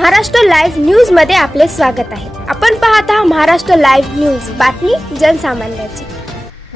Maharashtra live न्यूजमध्ये आपले स्वागत आहे. आपण पाहत आहात महाराष्ट्र लाईव्ह न्यूज. बातमी जनसामान्याची.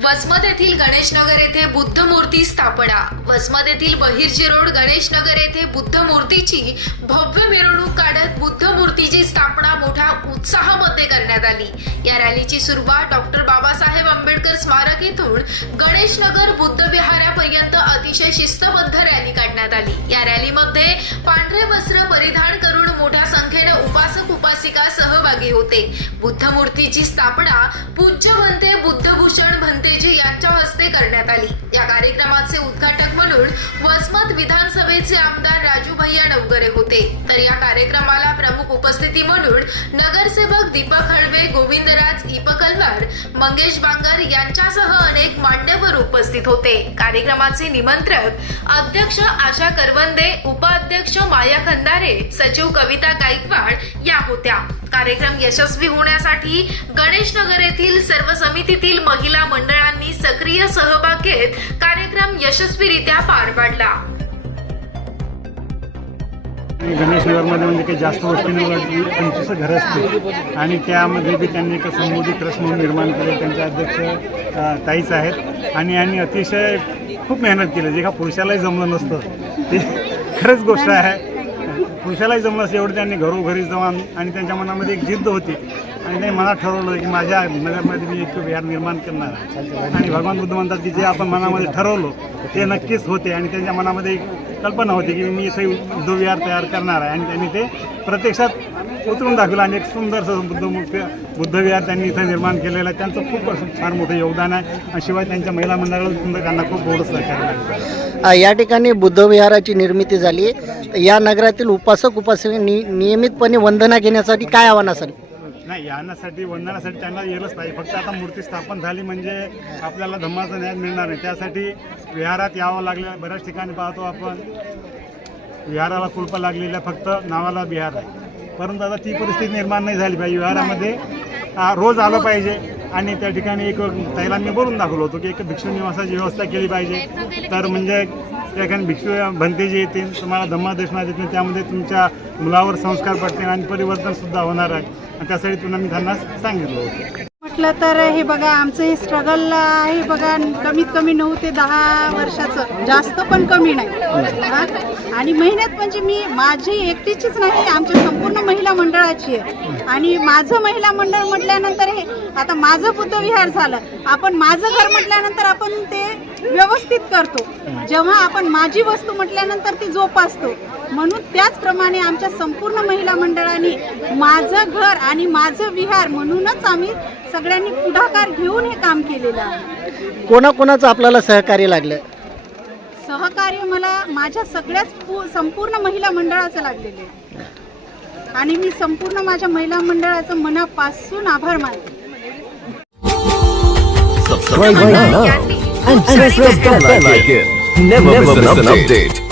वसमत येथील गणेशनगर येथे बुद्ध मूर्ती स्थापना. वसमत येथील बहिर्जी रोड गणेशनगर येथे बुद्ध मूर्तीची भव्य मिरवणूक काढत बुद्ध मूर्तीची स्थापना मोठ्या उत्साहामध्ये करण्यात आली. या रॅलीची सुरुवात डॉक्टर बाबासाहेब आंबेडकर स्मारक येथून गणेशनगर बुद्ध विहारापर्यंत अतिशय शिस्तबद्ध रॅली काढण्यात आली. या रॅलीमध्ये पांढरे वस्त्र परिधान करून मोठ्या संख्येने उपासक उपासिका सहभागी होते. बुद्ध मूर्तीची स्थापना पूज्य भंते बुद्धभूषण भंतेजी यांच्या हस्ते करण्यात आली. या कार्यक्रमाचे उद्घाटक म्हणून वसमत विधानसभेचे आमदार राजू भैया नवगरे होते. तर या कार्यक्रमाला प्रमुख उपस्थिती म्हणून नगरसेवक दीपक हळवे गोविंदराज इपकलवार मंगेश बांगर यांच्यासह अनेक मान्यवर उपस्थित होते. कार्यक्रमाचे निमंत्रक अध्यक्ष आशा करवंदे उपाध्यक्ष माया खंदारे सचिव कविता गायकवाड या होत्या. कार्यक्रम यशस्वी होण्यासाठी गणेशनगर येथील सर्व समितीतील महिला मंडळांनी सक्रिय सहभाग घेत कार्यक्रम यशस्वीरित्या पार पाडला. गणेश गणेशनगरमध्ये म्हणजे काही जास्त वस्ती पंचवीस घरं असतील आणि त्यामध्ये बी त्यांनी एक समृद्धी ट्रस्ट म्हणून निर्माण केले त्यांचे अध्यक्ष ताईच आहेत. आणि यांनी अतिशय खूप मेहनत केली. जे का पुरुषालाही जमलं नसतं. ते खरंच गोष्ट आहे. पुरुषालाही जमलं असं एवढं त्यांनी घरोघरी जाऊन आणि त्यांच्या मनामध्ये एक जिद्द होती. आणि त्यांनी मनात ठरवलं की माझ्या नगरमध्ये मी एक विहार निर्माण करणार आहे. आणि भगवान बुद्ध म्हणतात की जे आपण मनामध्ये ठरवलं ते नक्कीच होते. आणि त्यांच्या मनामध्ये एक कल्पना होती की मी इथे बुद्ध विहार तयार करणार आहे. आणि त्यांनी ते प्रत्यक्षात उतरून दाखवलं. आणि एक सुंदरसं बुद्ध मुख्य बुद्ध विहार त्यांनी इथं निर्माण केलेलं आहे. त्यांचं खूप असं फार मोठं योगदान आहे. आणि शिवाय त्यांच्या महिला मंडळाला सुंदर त्यांना खूप गोड सहकार्य या ठिकाणी बुद्धविहाराची निर्मिती झाली. या नगरातील उपासक उपासक नियमितपणे वंदना घेण्यासाठी काय आव्हान असेल? नाही याण्यासाठी वंदनासाठी त्यांना येलच पाहिजे. फक्त आता मूर्ती स्थापन झाली म्हणजे आपल्याला धम्माचा न्याय मिळणार नाही. त्यासाठी विहारात यावं लागलं. बऱ्याच ठिकाणी पाहतो आपण. विहाराला कुलपं लागलेल्या फक्त नावाला विहार आहे. परंतु आता ती परिस्थिती निर्माण नाही झाली पाहिजे. विहारामध्ये रोज आलं पाहिजे. आणि त्या ठिकाणी एक ताईला मी बोलून दाखवलो होतो की एक भिक्षू निवासाची व्यवस्था केली पाहिजे. तर म्हणजे त्या ठिकाणी भिक्षू भंते जे येतील तुम्हाला धम्मा दर्शनात येतील त्यामध्ये तुमच्या मुलावर संस्कार पडतील आणि परिवर्तनसुद्धा होणार आहे. आणि त्यासाठी तुला मी त्यांना सांगितलं होतं. म्हटलं तर हे बघा आमचं हे स्ट्रगल आहे बघा कमीत कमी नऊ ते दहा वर्षाचं. जास्त पण कमी नाही. हा? आणि मेहनत म्हणजे मी माझी एकटीचीच नाही आमच्या संपूर्ण महिला मंडळाची आहे. आणि माझं महिला मंडळ म्हटल्यानंतर हे आता माझं बुद्धविहार झालं. आपण माझं घर म्हटल्यानंतर आपण ते व्यवस्थित करतो. जेव्हा आपण माझी वस्तू म्हटल्यानंतर ती जोपासतो म्हणून त्याचप्रमाणे आमच्या संपूर्ण महिला मंडळाने माझं घर आणि माझं विहार म्हणूनच आम्ही सगळ्यांनी पुढाकार घेऊन हे काम केलेलं आहे. कोणाकोणाचं आपल्याला सहकार्य लागलं सहकार्य मला माझ्या सगळ्याच पू- संपूर्ण महिला मंडळाचं लागलेलं आहे. आणि मी संपूर्ण माझ्या महिला मंडळाचं मनापासून आभार मानते. Subscribe right now and press the bell icon. Never, miss an update.